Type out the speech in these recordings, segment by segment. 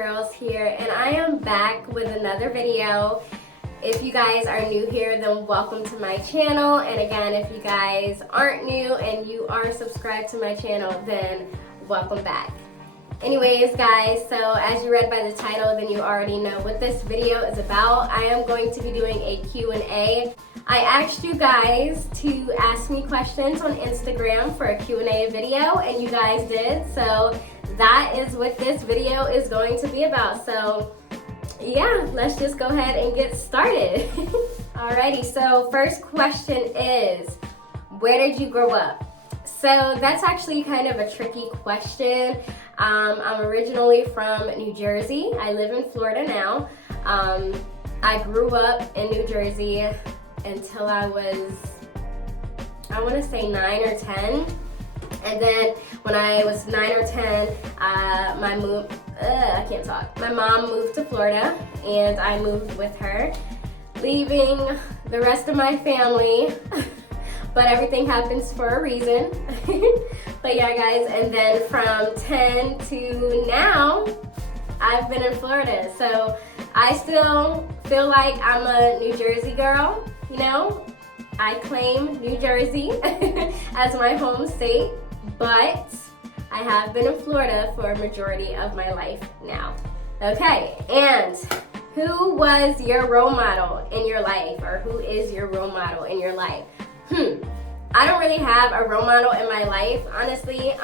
Girls here, and I am back with another video. If you guys are new here, then welcome to my channel, and again, if you guys aren't new and you are subscribed to my channel, then welcome back. Anyways guys, so as you read by the title, then you already know what this video is about. I am going to be doing a Q&A. I asked you guys to ask me questions on Instagram for a Q&A video, and you guys did, so that is what this video is going to be about. So yeah, let's just go ahead and get started. Alrighty, so first question is, where did you grow up? So that's actually kind of a tricky question. I'm originally from New Jersey. I live in Florida now. I grew up in New Jersey until I was, I want to say 9 or 10. And then when I was 9 or 10, my mom moved to Florida, and I moved with her, leaving the rest of my family. But everything happens for a reason. But yeah guys, and then from 10 to now, I've been in Florida. So I still feel like I'm a New Jersey girl, you know? I claim New Jersey as my home state, but I have been in Florida for a majority of my life now. Okay, and who was your role model in your life, or who is your role model in your life? I don't really have a role model in my life, honestly.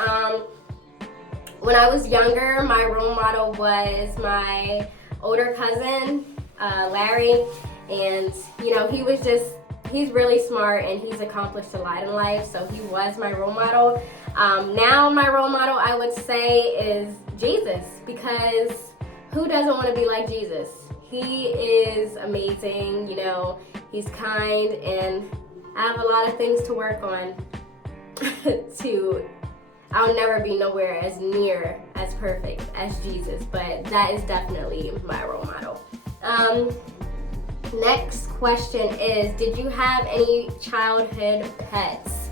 When I was younger, my role model was my older cousin, Larry, and you know, he's really smart and he's accomplished a lot in life, so he was my role model. Now my role model, I would say, is Jesus, because who doesn't want to be like Jesus? He is amazing, you know, he's kind, and I have a lot of things to work on. I'll never be nowhere as near as perfect as Jesus, but that is definitely my role model. Next question is, did you have any childhood pets?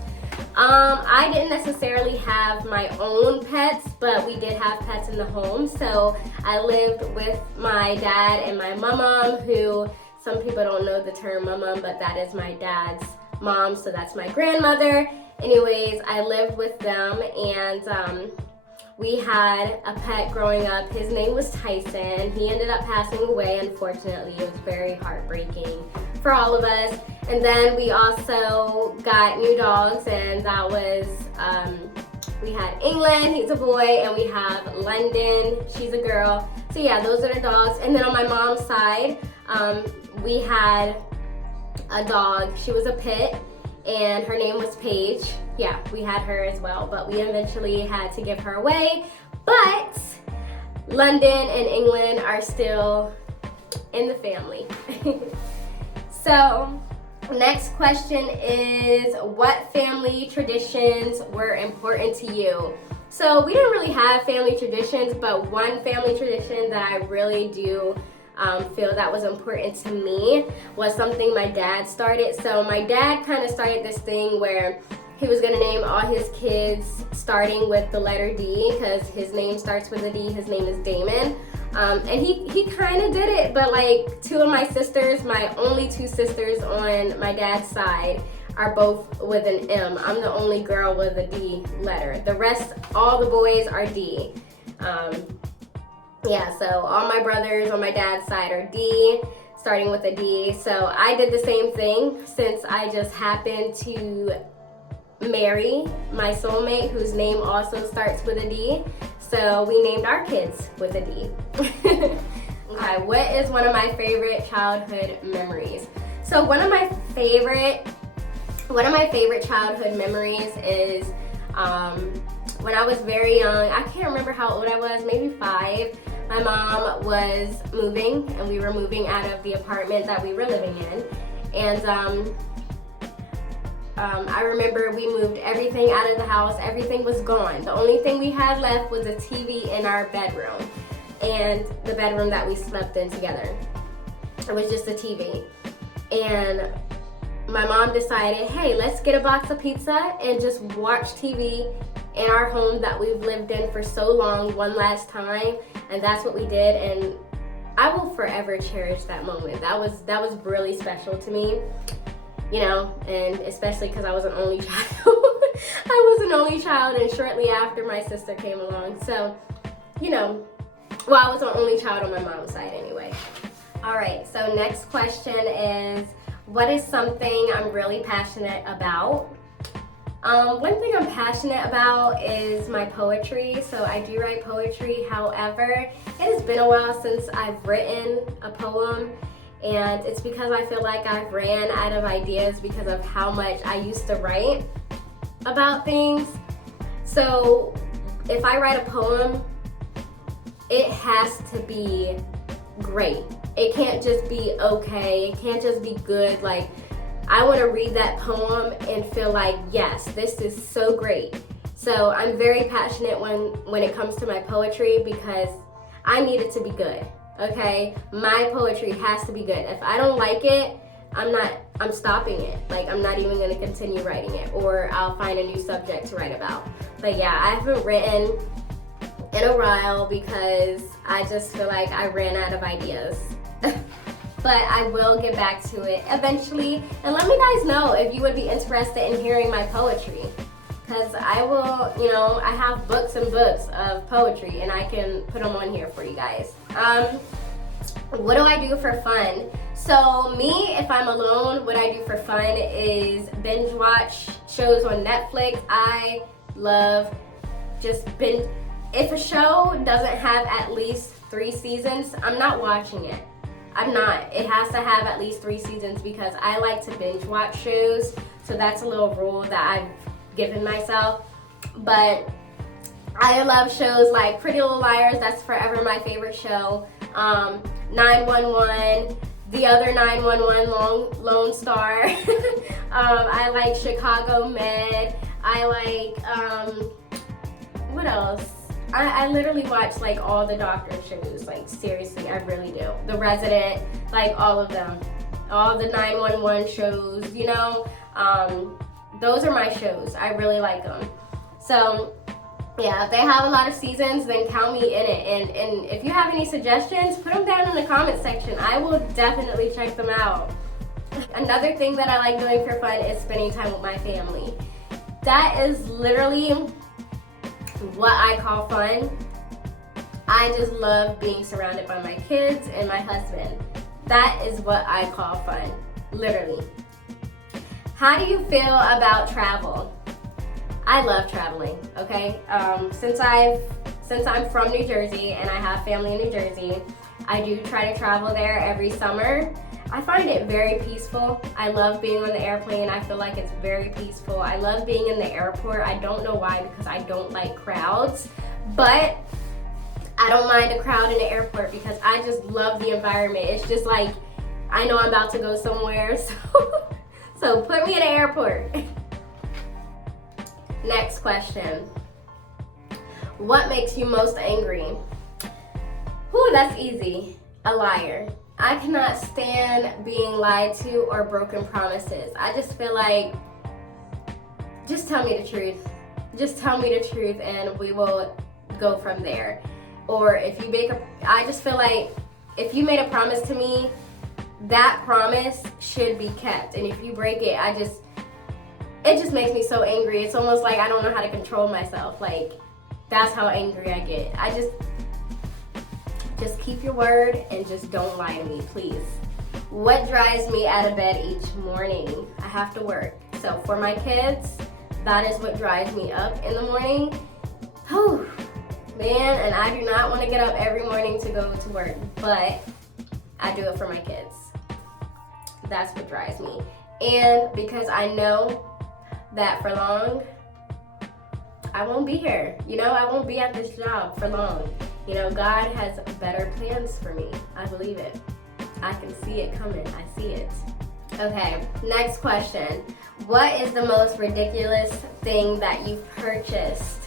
I didn't necessarily have my own pets, but we did have pets in the home. So I lived with my dad and my mom, who some people don't know the term mom, but that is my dad's mom, so that's my grandmother. Anyways, I lived with them, and we had a pet growing up. His name was Tyson. He ended up passing away, unfortunately. It was very heartbreaking for all of us. And then we also got new dogs, and that was, we had England, he's a boy, and we have London, she's a girl. So yeah, those are the dogs. And then on my mom's side, we had a dog. She was a pit, and her name was Paige. Yeah, we had her as well, but we eventually had to give her away. But London and England are still in the family. So next question is, what family traditions were important to you? So we didn't really have family traditions, but one family tradition that I really do feel that was important to me was something my dad started. So my dad kind of started this thing where he was gonna name all his kids starting with the letter D, because his name starts with a D. His name is Damon. And he kind of did it, but like two of my sisters, my only two sisters on my dad's side, are both with an M. I'm the only girl with a D letter. The rest, all the boys are D. Yeah, so all my brothers on my dad's side are D, starting with a D. So I did the same thing, since I just happened to marry my soulmate, whose name also starts with a D. So we named our kids with a D. Okay, what is one of my favorite childhood memories? So one of my favorite childhood memories is when I was very young. I can't remember how old I was, maybe 5. My mom was moving, and we were moving out of the apartment that we were living in. And I remember we moved everything out of the house. Everything was gone. The only thing we had left was a TV in our bedroom, and the bedroom that we slept in together. It was just a TV. And my mom decided, hey, let's get a box of pizza and just watch TV in our home that we've lived in for so long one last time, and that's what we did. And I will forever cherish that moment. That was really special to me, you know, and especially because I was an only child. I was an only child, and shortly after my sister came along. So, you know, well, I was an only child on my mom's side anyway. All right, so next question is, what is something I'm really passionate about? One thing I'm passionate about is my poetry. So I do write poetry. However, it has been a while since I've written a poem, and it's because I feel like I've ran out of ideas because of how much I used to write about things. So if I write a poem, it has to be great. It can't just be okay. It can't just be good. Like, I want to read that poem and feel like, yes, this is so great. So I'm very passionate when it comes to my poetry, because I need it to be good, okay? My poetry has to be good. If I don't like it, I'm stopping it. Like, I'm not even going to continue writing it, or I'll find a new subject to write about. But yeah, I haven't written in a while because I just feel like I ran out of ideas. But I will get back to it eventually. And let me guys know if you would be interested in hearing my poetry, because I will, you know, I have books and books of poetry, and I can put them on here for you guys. What do I do for fun? So me, if I'm alone, what I do for fun is binge watch shows on Netflix. I love just binge. If a show doesn't have at least 3 seasons, I'm not watching it. I'm not. It has to have at least 3 seasons, because I like to binge watch shows. So that's a little rule that I've given myself. But I love shows like Pretty Little Liars. That's forever my favorite show. 911, the other 911, Lone Star. I like Chicago Med. I like, what else? I literally watch like all the doctor shows, like seriously, I really do. The Resident, like all of them. All the 911 shows, you know, those are my shows. I really like them. So yeah, if they have a lot of seasons, then count me in it. And if you have any suggestions, put them down in the comment section. I will definitely check them out. Another thing that I like doing for fun is spending time with my family. That is literally what I call fun. I just love being surrounded by my kids and my husband. That is what I call fun, literally. How do you feel about travel? I love traveling, okay? Since I'm from New Jersey and I have family in New Jersey, I do try to travel there every summer. I find it very peaceful. I love being on the airplane. I feel like it's very peaceful. I love being in the airport. I don't know why, because I don't like crowds, but I don't mind a crowd in the airport because I just love the environment. It's just like, I know I'm about to go somewhere, so put me in the airport. Next question. What makes you most angry? Whew, that's easy. A liar. I cannot stand being lied to or broken promises. I just feel like, just tell me the truth. Just tell me the truth and we will go from there. Or if you I just feel like if you made a promise to me, that promise should be kept. And if you break it, it just makes me so angry. It's almost like I don't know how to control myself. Like, that's how angry I get. Just keep your word and just don't lie to me, please. What drives me out of bed each morning? I have to work. So for my kids, that is what drives me up in the morning. Whew, man, and I do not want to get up every morning to go to work, but I do it for my kids. That's what drives me. And because I know that for long, I won't be here. You know, I won't be at this job for long. You know, God has better plans for me. I believe it. I can see it coming. I see it. Okay, next question. What is the most ridiculous thing that you've purchased?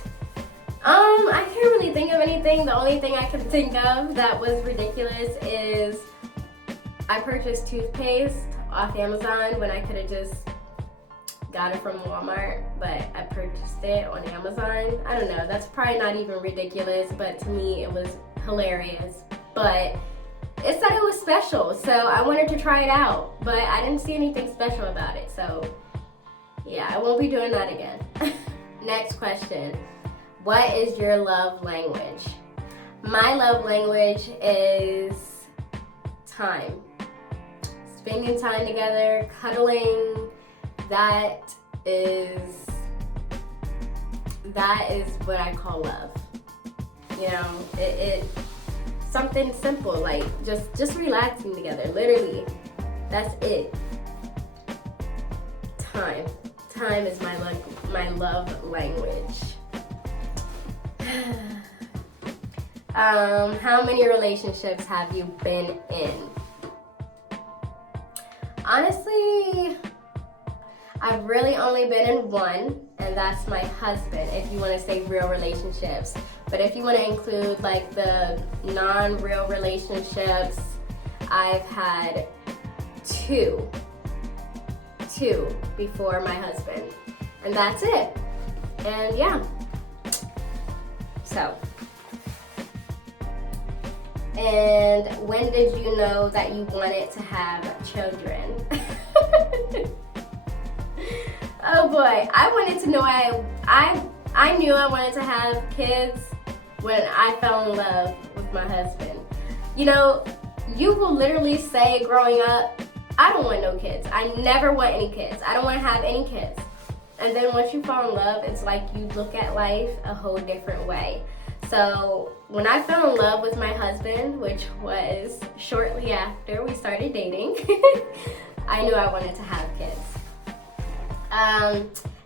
I can't really think of anything. The only thing I can think of that was ridiculous is I purchased toothpaste off Amazon when I could have just got it from Walmart, but I purchased it on Amazon. I don't know, that's probably not even ridiculous, but to me it was hilarious. But it said it was special, so I wanted to try it out, but I didn't see anything special about it, so yeah, I won't be doing that again. Next question. What is your love language? My love language is time. Spending time together, cuddling, that is what I call love. You know, it something simple, like just relaxing together, literally. That's it. Time is my love language. How many relationships have you been in? Honestly, I've really only been in one, and that's my husband, if you want to say real relationships. But if you want to include like the non-real relationships, I've had two before my husband, and that's it. And yeah, so. And when did you know that you wanted to have children? Oh boy, I wanted to know I knew I wanted to have kids when I fell in love with my husband. You know, you will literally say growing up, I don't want no kids. I never want any kids. I don't want to have any kids. And then once you fall in love, it's like you look at life a whole different way. So when I fell in love with my husband, which was shortly after we started dating, I knew I wanted to have kids.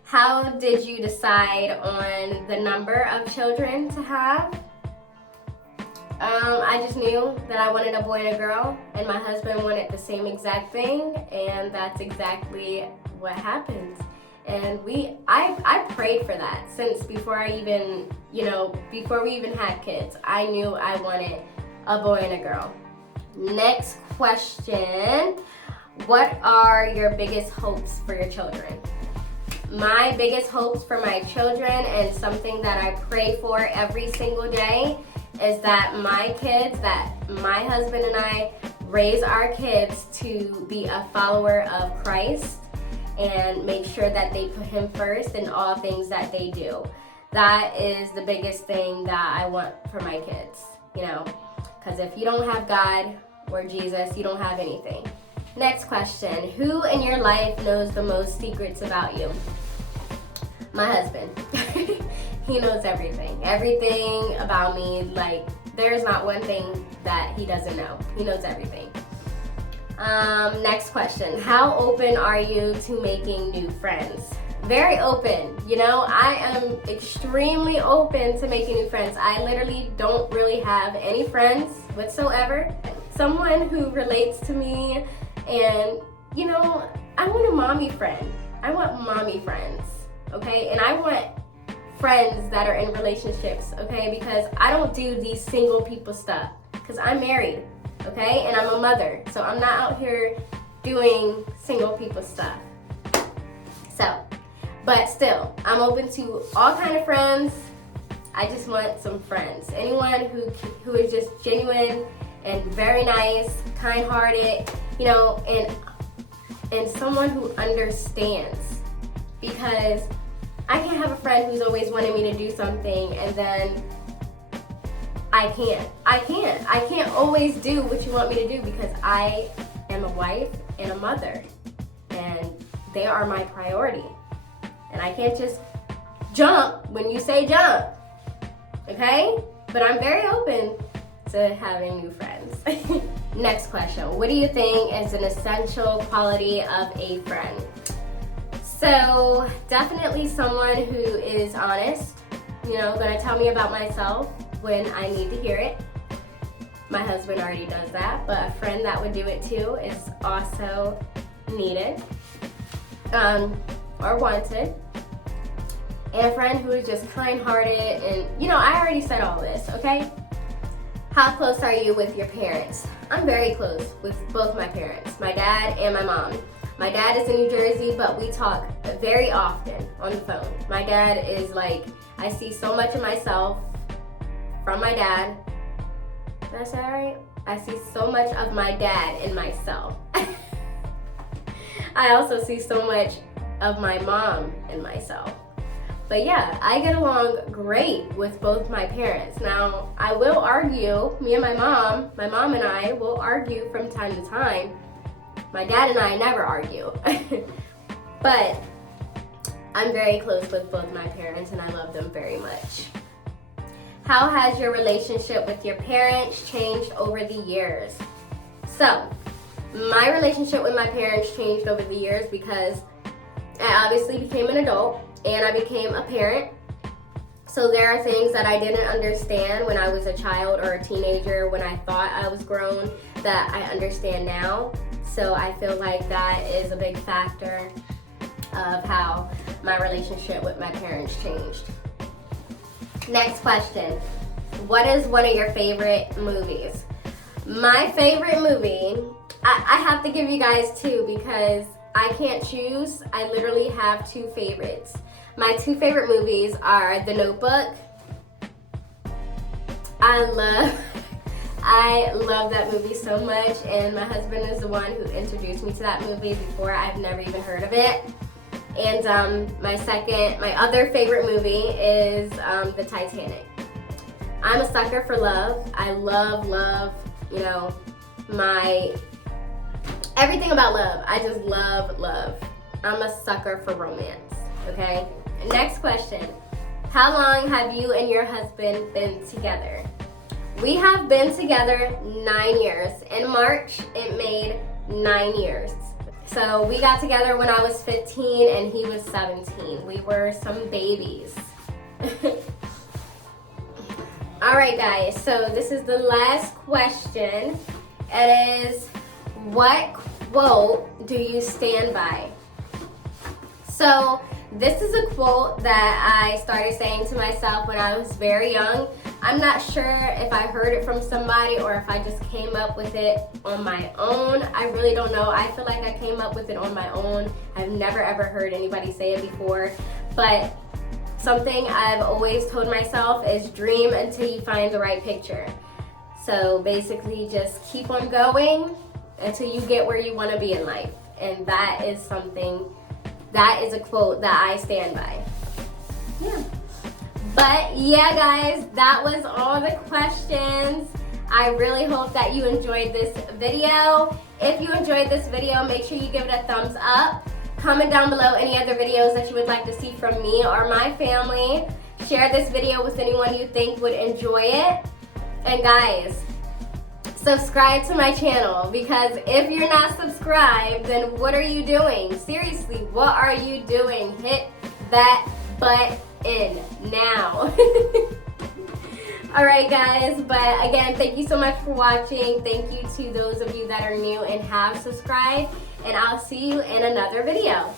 How did you decide on the number of children to have? I just knew that I wanted a boy and a girl, and my husband wanted the same exact thing, and that's exactly what happened. And I prayed for that since before we even had kids. I knew I wanted a boy and a girl. Next question. What are your biggest hopes for your children? My biggest hopes for my children, and something that I pray for every single day, is that my kids, that my husband and I raise our kids to be a follower of Christ and make sure that they put him first in all things that they do. That is the biggest thing that I want for my kids, you know, because if you don't have God or Jesus, you don't have anything. Next question. Who in your life knows the most secrets about you? My husband. He knows everything about me. Like, there's not one thing that he doesn't know. He knows everything. Next question. How open are you to making new friends? Very open. You know, I am extremely open to making new friends. I literally don't really have any friends whatsoever. Someone who relates to me, and, you know, I want a mommy friend. I want mommy friends, okay? And I want friends that are in relationships, okay? Because I don't do these single people stuff, because I'm married, okay? And I'm a mother, so I'm not out here doing single people stuff. So, but still, I'm open to all kind of friends. I just want some friends. Anyone who is just genuine and very nice, kind-hearted, you know, and someone who understands. Because I can't have a friend who's always wanting me to do something and then I can't always do what you want me to do, because I am a wife and a mother, and they are my priority. And I can't just jump when you say jump, okay? But I'm very open to having new friends. Next question. What do you think is an essential quality of a friend? So definitely someone who is honest, you know, gonna tell me about myself when I need to hear it. My husband already does that, but a friend that would do it too is also needed, or wanted. And a friend who is just kind-hearted, and, you know, I already said all this, okay? How close are you with your parents? I'm very close with both my parents, my dad and my mom. My dad is in New Jersey, but we talk very often on the phone. My dad is like, I see so much of myself from my dad. Did I say that right? I see so much of my dad in myself. I also see so much of my mom in myself. But yeah, I get along great with both my parents. Now, I will argue, me and my mom and I will argue from time to time. My dad and I never argue. But I'm very close with both my parents and I love them very much. How has your relationship with your parents changed over the years? So, my relationship with my parents changed over the years because I obviously became an adult and I became a parent. So there are things that I didn't understand when I was a child or a teenager, when I thought I was grown, that I understand now. So I feel like that is a big factor of how my relationship with my parents changed. Next question. What is one of your favorite movies? My favorite movie, I have to give you guys two because I can't choose. I literally have two favorites. My two favorite movies are The Notebook. I love that movie so much, and my husband is the one who introduced me to that movie before. I've never even heard of it. And my other favorite movie is The Titanic. I'm a sucker for love. I love, you know, everything about love. I just love. I'm a sucker for romance, okay? Next question. How long have you and your husband been together? We have been together 9 years. In March, it made 9 years. So we got together when I was 15 and he was 17. We were some babies. All right, guys, so this is the last question. It is, what quote do you stand by? So this is a quote that I started saying to myself when I was very young. I'm not sure if I heard it from somebody or if I just came up with it on my own. I really don't know. I feel like I came up with it on my own. I've never ever heard anybody say it before. But something I've always told myself is dream until you find the right picture. So basically just keep on going until you get where you want to be in life. And that is a quote that I stand by. Yeah. But yeah, guys, that was all the questions. I really hope that you enjoyed this video. If you enjoyed this video, make sure you give it a thumbs up. Comment down below any other videos that you would like to see from me or my family. Share this video with anyone you think would enjoy it. And guys, subscribe to my channel, because if you're not subscribed, then what are you doing? Seriously, what are you doing? Hit that button now. Alright guys, but again, thank you so much for watching. Thank you to those of you that are new and have subscribed, and I'll see you in another video.